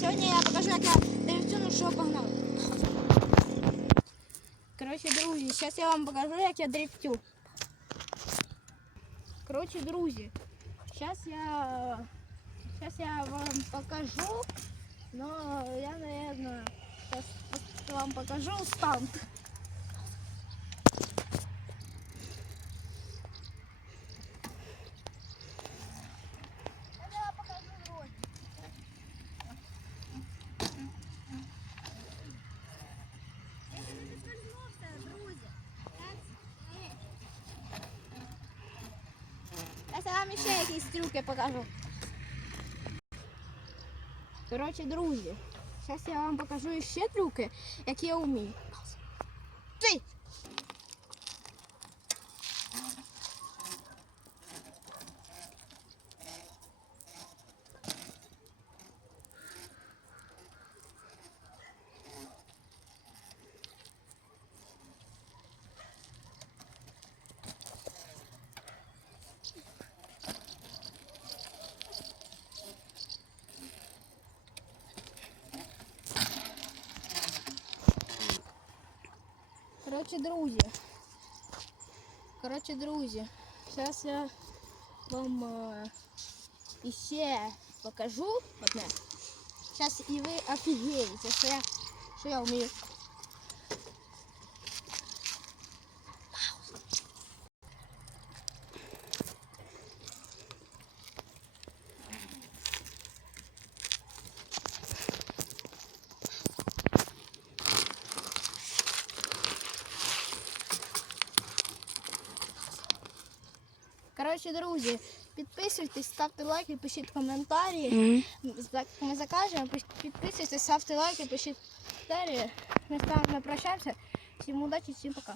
Сьогодні я покажу, як я дрифтю, ну що погнали. Коротше, друзі, зараз я вам покажу, як я дрифтю. Коротше, друзі, зараз я, зараз я вам покажу, но я, наверное, сейчас вам покажу стант. вам ще якісь трюки покажу. Коротше, друзі, зараз я вам покажу ще трюки, які я вмію. Ти! Коротше, друзі. Коротше, друзі, зараз я вам е, іще покажу одне. Зараз і ви офігієте, що я, що я вмію. Коротше, друзі, підписуйтесь, ставте лайки, пишіть коментарі. Зак- Ми закажемо, підписуйтесь, ставте лайки, пишіть коментарі. Ми з вами прощаємося. Всім удачі, всім пока.